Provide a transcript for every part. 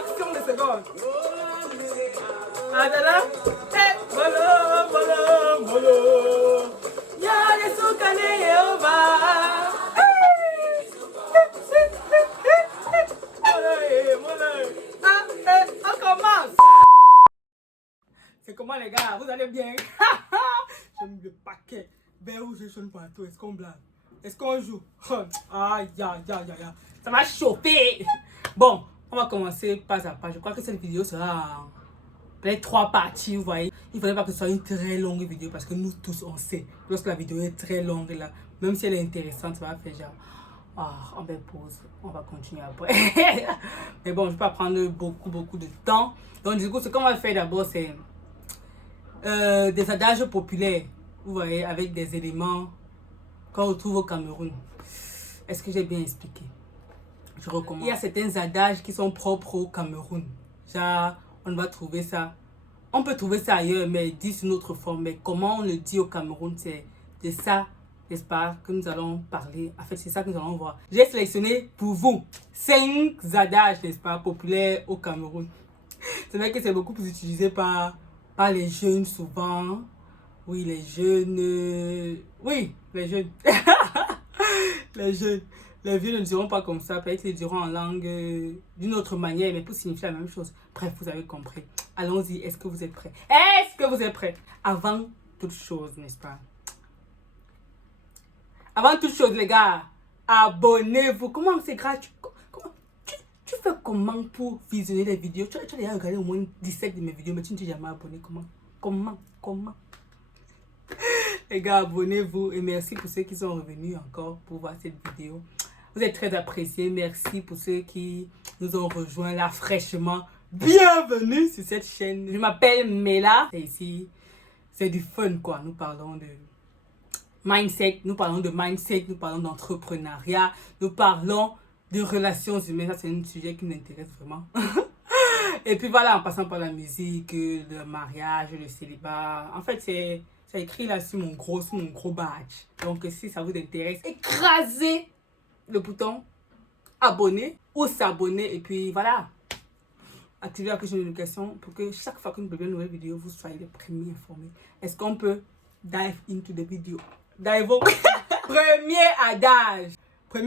fraction de seconde. Adala, bolo, bolo, bolo. Ya Yesu kane Yehova. On commence. C'est comment les gars? Vous allez bien? J'aime le paquet. Ben où je sonne partout. Est-ce qu'on blague? Est-ce qu'on joue? Aïe, aïe, aïe, aïe. Ça va chauffer. Bon, on va commencer pas à pas. Je crois que cette vidéo sera peut-être 3 parties, vous voyez. Il ne faudrait pas que ce soit une très longue vidéo parce que nous tous on sait. Lorsque la vidéo est très longue, là, même si elle est intéressante, ça va faire genre... on va pause, on va continuer après. Mais bon, je ne vais pas prendre beaucoup de temps. Donc du coup, ce qu'on va faire d'abord, c'est des adages populaires, vous voyez, avec des éléments qu'on retrouve au Cameroun. Est-ce que j'ai bien expliqué? Je recommence. Il y a certains adages qui sont propres au Cameroun. Genre, on va trouver ça. On peut trouver ça ailleurs, mais dit sous une autre forme. Mais comment on le dit au Cameroun, c'est de ça, n'est-ce pas, que nous allons parler. En fait, c'est ça que nous allons voir. J'ai sélectionné pour vous 5 adages, n'est-ce pas, populaires au Cameroun. C'est vrai que c'est beaucoup plus utilisé par les jeunes souvent. Oui, les jeunes. Oui, les jeunes. Les jeunes. Les vieux ne diront pas comme ça. Peut-être qu'ils diront en langue d'une autre manière, mais pour signifier la même chose. Bref, vous avez compris. Allons-y. Est-ce que vous êtes prêts? Est-ce que vous êtes prêts? Avant toute chose, n'est-ce pas? Avant toute chose, les gars, abonnez-vous. Comment c'est gratuit? Tu fais comment pour visionner les vidéos? Tu as déjà regardé au moins 17 de mes vidéos, mais tu ne t'es jamais abonné. Comment? Les gars, abonnez-vous et merci pour ceux qui sont revenus encore pour voir cette vidéo. Vous êtes très appréciés. Merci pour ceux qui nous ont rejoints là fraîchement. Bienvenue sur cette chaîne. Je m'appelle Mela. Et ici, c'est du fun quoi. Nous parlons de mindset, nous parlons d'entrepreneuriat, nous parlons de relations humaines. Ça, c'est un sujet qui m'intéresse vraiment. Et puis voilà, en passant par la musique, le mariage, le célibat. En fait, c'est écrit là sur mon gros badge. Donc, si ça vous intéresse, écrasez le bouton abonner ou s'abonner. Et puis voilà, activez la cloche de notification pour que chaque fois que nous publions une nouvelle vidéo, vous soyez les premiers informés. Est-ce qu'on peut dive into the video? Dive. Premier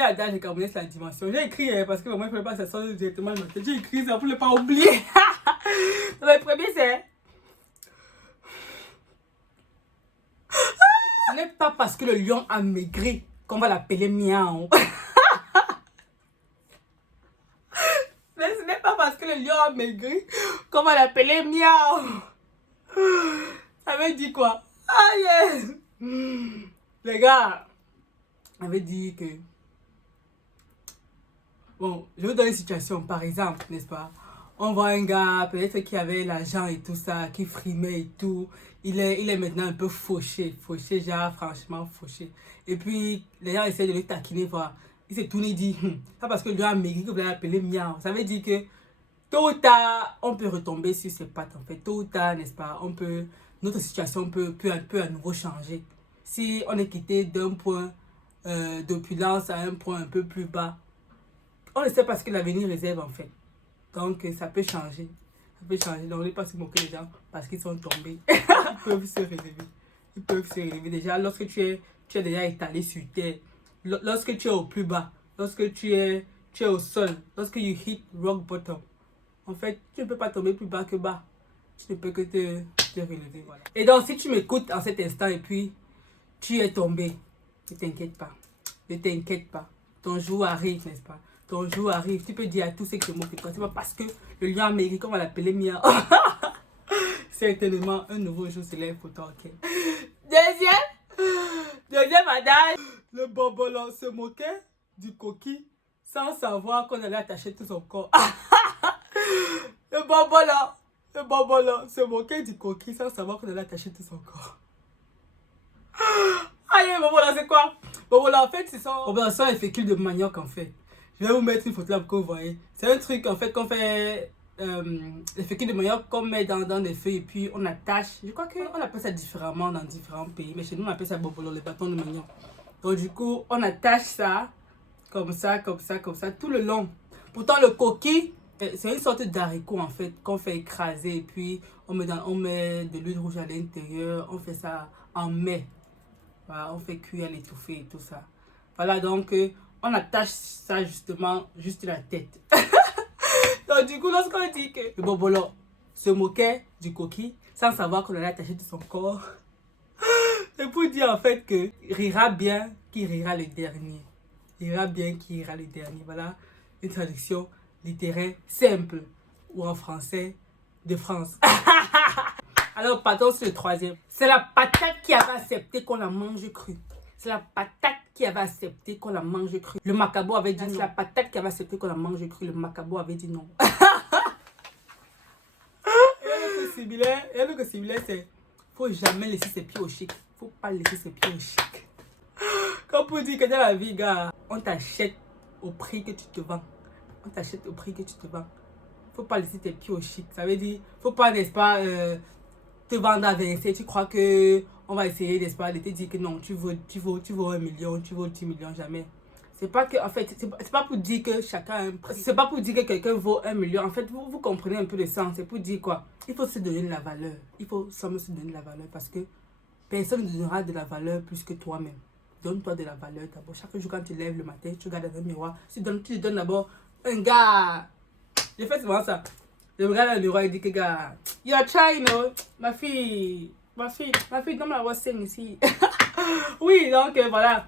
adage de Camerounais, c'est la dimension. J'ai écrit parce que vraiment, il ne fallait pas que ça sorte directement de ma tête. J'ai écrit ça pour ne pas oublier. Le premier, c'est... Ce n'est pas parce que le lion a maigri qu'on va l'appeler miaou. Mais ce n'est pas parce que le lion a maigri qu'on va l'appeler miaou. Ça veut dire quoi? Ah yes! Les gars, ça veut dire que... Bon, je vais vous donner une situation, par exemple, n'est-ce pas? On voit un gars, peut-être qui avait l'argent et tout ça, qui frimait et tout. Il est maintenant un peu fauché, genre franchement fauché. Et puis, les gens essaient de le taquiner, voir. Il s'est tourné et dit, pas parce que lui a maigri que vous l'avez appelé miaou. Ça veut dire que, tôt ou tard, on peut retomber sur ses pattes, en fait. Tôt ou tard, n'est-ce pas? Notre situation peut à nouveau changer. Si on est quitté d'un point d'opulence à un point un peu plus bas, on ne sait pas ce que l'avenir réserve en fait. Donc ça peut changer. Donc on n'est pas se moquer des gens parce qu'ils sont tombés. Ils peuvent se relever. Déjà, lorsque tu es déjà étalé sur terre, lorsque tu es au plus bas, lorsque tu es au sol, lorsque you hit rock bottom, en fait, tu ne peux pas tomber plus bas que bas. Tu ne peux que te relever. Voilà. Et donc, si tu m'écoutes en cet instant et puis tu es tombé, ne t'inquiète pas. Ne t'inquiète pas. Ton jour arrive, n'est-ce pas? Ton jour arrive. Tu peux dire à tous ceux qui se moquent de toi. C'est pas parce que le lion américain, on va l'appeler mien. Certainement, un nouveau jour se lève pour toi, ok? Deuxième adage. Le bobolon se moquait du coquille sans savoir qu'on allait attacher tout son corps. Le bobolon se moquait du coquille sans savoir qu'on allait attacher tout son corps. Aïe, bobolon, c'est quoi? Bobolon, en fait, c'est un fécule de manioc, en fait. Je vais vous mettre une photo là pour que vous voyez. C'est un truc en fait qu'on fait, les fécules de manioc qu'on met dans des feuilles et puis on attache. Je crois qu'on appelle ça différemment dans différents pays. Mais chez nous on appelle ça bobolo, les bâtons de manioc. Donc du coup on attache ça comme ça tout le long. Pourtant le coquille C'est une sorte d'haricot en fait qu'on fait écraser et puis on met de l'huile rouge à l'intérieur. On fait ça en mai. Voilà, on fait cuire à l'étouffée et tout ça. Voilà, donc on attache ça justement juste la tête. Donc du coup, lorsqu'on dit que le bobolo se moquait du coquille sans savoir qu'on l'a attaché de son corps, c'est pour dire en fait que rira bien qui rira le dernier. Rira bien qui rira le dernier. Voilà une traduction littéraire simple ou en français de France. Alors partons sur le troisième. C'est la patate qui avait accepté qu'on la mange crue. C'est la patate qui avait accepté qu'on la mange crue. Le macabo avait dit non. C'est la patate qui avait accepté qu'on la mange crue. Le macabo avait dit non. Et un autre similaire, c'est faut jamais laisser ses pieds au chic. Faut pas laisser ses pieds au chic. Comme pour dire que dans la vie, gars, on t'achète au prix que tu te vends. On t'achète au prix que tu te vends. Faut pas laisser tes pieds au chic. Ça veut dire, faut pas, n'est-ce pas, te vendre à Vinci. Tu crois que on va essayer, n'est-ce pas, de te dire que non, tu vaux 1 million, tu vaux 10 millions, jamais. C'est pas que, en fait, c'est pas pour dire que chacun a un prix. C'est pas pour dire que quelqu'un vaut 1 million. En fait, vous comprenez un peu le sens. C'est pour dire quoi? Il faut se donner de la valeur. Il faut seulement se donner de la valeur parce que personne ne donnera de la valeur plus que toi-même. Donne-toi de la valeur d'abord. Chaque jour quand tu lèves le matin, tu regardes dans un miroir. Tu te donnes d'abord un gars. J'ai fait souvent ça. Je regarde dans le miroir et dis que gars, you're trying, no? Ma fille, donne-moi la voix saine ici. Oui, donc voilà.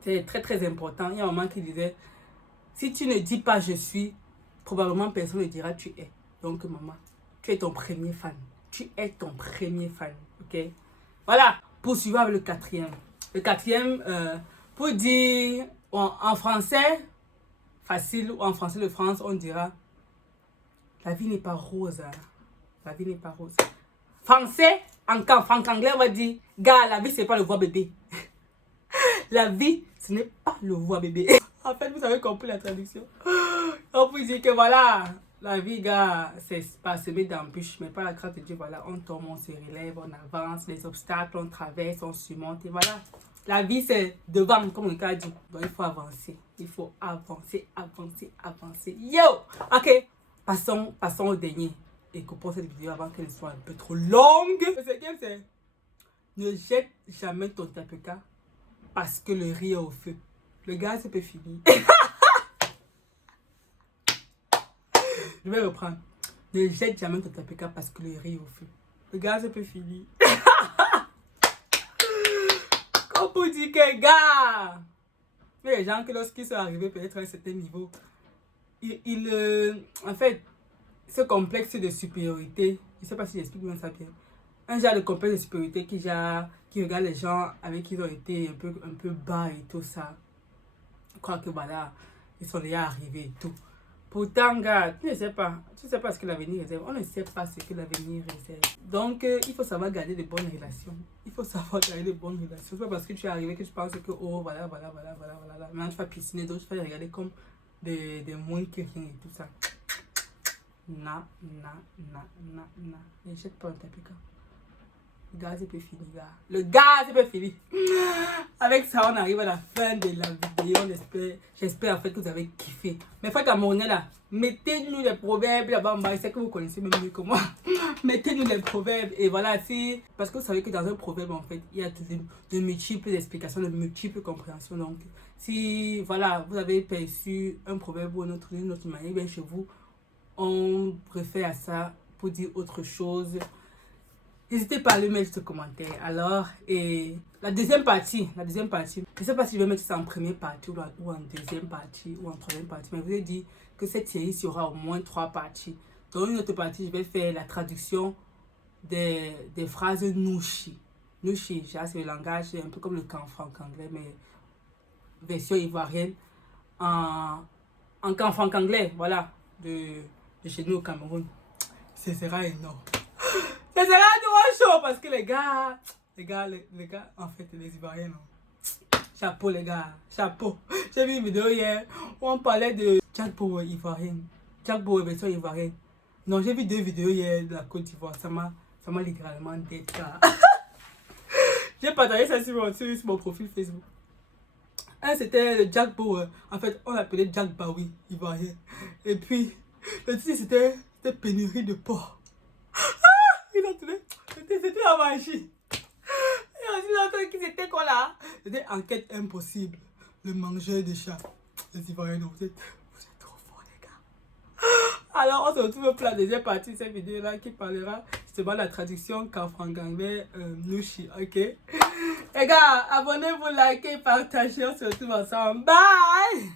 C'est très très important. Il y a un moment qui disait, si tu ne dis pas je suis, probablement personne ne dira tu es. Donc maman, tu es ton premier fan. Tu es ton premier fan. Ok? Voilà. Poursuivons avec le quatrième. Le quatrième, pour dire en français, facile, ou en français de France, on dira, la vie n'est pas rose. Hein. La vie n'est pas rose. Français, en anglais, on va dire, gars, la vie, c'est pas le voix bébé. La vie, ce n'est pas le voix bébé. En fait, vous avez compris la traduction. On peut dire que voilà, la vie, gars, c'est pas semer d'embûches, mais pas la grâce de Dieu. Voilà, on tombe, on se relève, on avance, les obstacles, on traverse, on surmonte. Et voilà, la vie, c'est devant, comme le cas dit. Donc, il faut avancer. Il faut avancer, avancer, avancer. Yo! Ok, passons au dernier. Et coupons cette vidéo avant qu'elle soit un peu trop longue. Le cinquième, c'est ne jette jamais ton tapeka parce que le riz est au feu. Le gaz peut finir. Je vais reprendre. Ne jette jamais ton tapeka parce que le riz est au feu. Le gaz peut finir. Comme pour dire que, gars, il y a des gens que lorsqu'ils sont arrivés peut-être à un certain niveau, en fait, ce complexe de supériorité, je ne sais pas si j'explique bien ça bien. Un genre de complexe de supériorité qui regarde les gens avec qui ils ont été un peu bas et tout ça. Je crois que voilà, ils sont déjà arrivés et tout. Pourtant, gars, tu ne sais pas ce que l'avenir réserve. On ne sait pas ce que l'avenir réserve. Donc, il faut savoir garder de bonnes relations. Il faut savoir garder de bonnes relations. C'est pas parce que tu es arrivé que tu penses que, oh, voilà. Maintenant, tu vas pisciner, donc tu vas les regarder comme des moins que rien et tout ça. Non. Ne jette pas un tapika. Le gaz peut finir, gars. Le gaz peut finir. Avec ça, on arrive à la fin de la vidéo. J'espère en fait que vous avez kiffé. Mais frère Camerounais là, mettez-nous les proverbes là-bas. Je sais que vous connaissez même mieux que moi. Mettez-nous les proverbes. Et voilà, parce que vous savez que dans un proverbe, en fait, il y a de multiples explications, de multiples compréhensions. Donc, si voilà, vous avez perçu un proverbe ou une autre manière, bien chez vous, on préfère à ça pour dire autre chose. N'hésitez pas à le mettre ce commentaire. Alors, et la deuxième partie, je ne sais pas si je vais mettre ça en première partie ou en deuxième partie ou en troisième partie, mais je vous ai dit que cette série sera au moins 3 parties. Dans une autre partie, je vais faire la traduction des phrases Nushi. Nushi, c'est le langage, un peu comme le franc-anglais, mais version ivoirienne en franc-anglais, voilà, de chez nous au Cameroun. Ce sera énorme. Ce sera trop chaud parce que les gars, en fait, les Ivoiriens, non. Chapeau, les gars, chapeau. J'ai vu une vidéo hier où on parlait de Jack Bauer ivoirienne. Jack Bauer version ivoirienne. Non, j'ai vu 2 vidéos hier de la Côte d'Ivoire. Ça m'a littéralement dead, gars. J'ai partagé ça sur mon profil Facebook. Un, c'était Jack Bauer. En fait, on l'appelait Jack Bowie ivoirien. Et puis, Le titre, c'était pénurie de porc. Il a trouvé. C'était la magie. Et aussi l'autre qui c'était quoi là? C'était enquête impossible. Le mangeur de chat. Les Ivoiriens, vous êtes trop forts les gars. Alors on se retrouve pour la deuxième partie de cette vidéo là qui parlera justement de la traduction Kafrangangbé Nushi. Ok. Les gars, abonnez-vous, likez, partagez. On se retrouve ensemble. Bye.